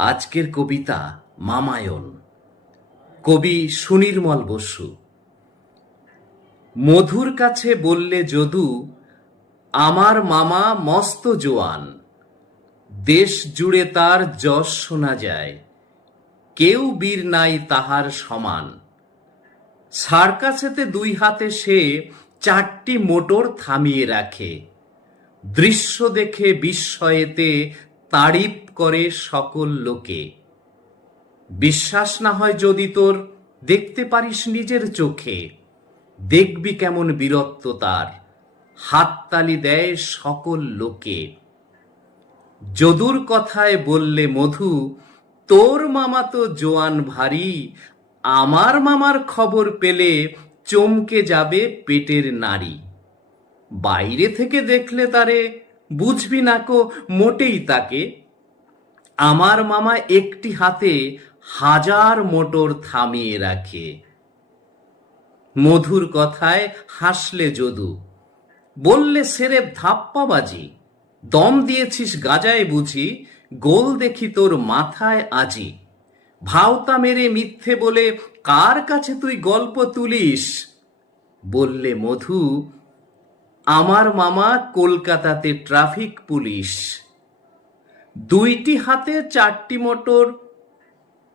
আজকের কবিতা মামায়ন। কবি সুনির্মল বসু। মধুর কাছে বললে যদু, আমার মামা মস্ত জোয়ান। দেশ জুড়ে তার যশ শোনা যায়, কেউ বীর নাই তাহার সমান। সার্কাসেতে দুই হাতে সে 4টি মোটর থামিয়ে রাখে। দৃশ্য দেখে বিস্ময়েতে তারিফ করে সকল লোকে। বিশ্বাস না হয় যদি তোর, দেখতে পারিস নিজের চোখে। দেখবি কেমন বীরত্ব তার, হাততালি দেয় সকল লোকে। যদুর কথায় বললে মধু, তোর মামা তো জোয়ান ভারী। আমার মামার খবর পেলে চমকে যাবে পেটের নাড়ি। বাইরে থেকে দেখলে তারে বুঝবি না কো মোটেই তাকে। আমার মামা একটি হাতে 1000 মোটর থামিয়ে রাখে। মধুর কথায় হাসলে যদু, বললে সেরেব ধাপ্পাবাজি। দম দিয়েছিস গাজায় বুঝি, গোল দেখি তোর মাথায় আজি। ভাওতা মেরে মিথ্যে বলে কার কাছে তুই গল্প তুলিস। বললে মধু, আমার মামা কলকাতাতে ট্রাফিক পুলিশ। 2টি হাতে 4টি মোটর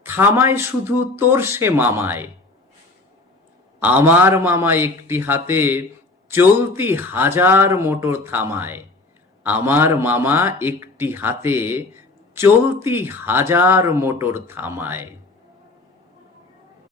থামায় শুধু তোর সে মামায়। আমার মামা একটি হাতে চলতি 1000 মোটর থামায়। আমার মামা একটি হাতে চলতি 1000 মোটর থামায়।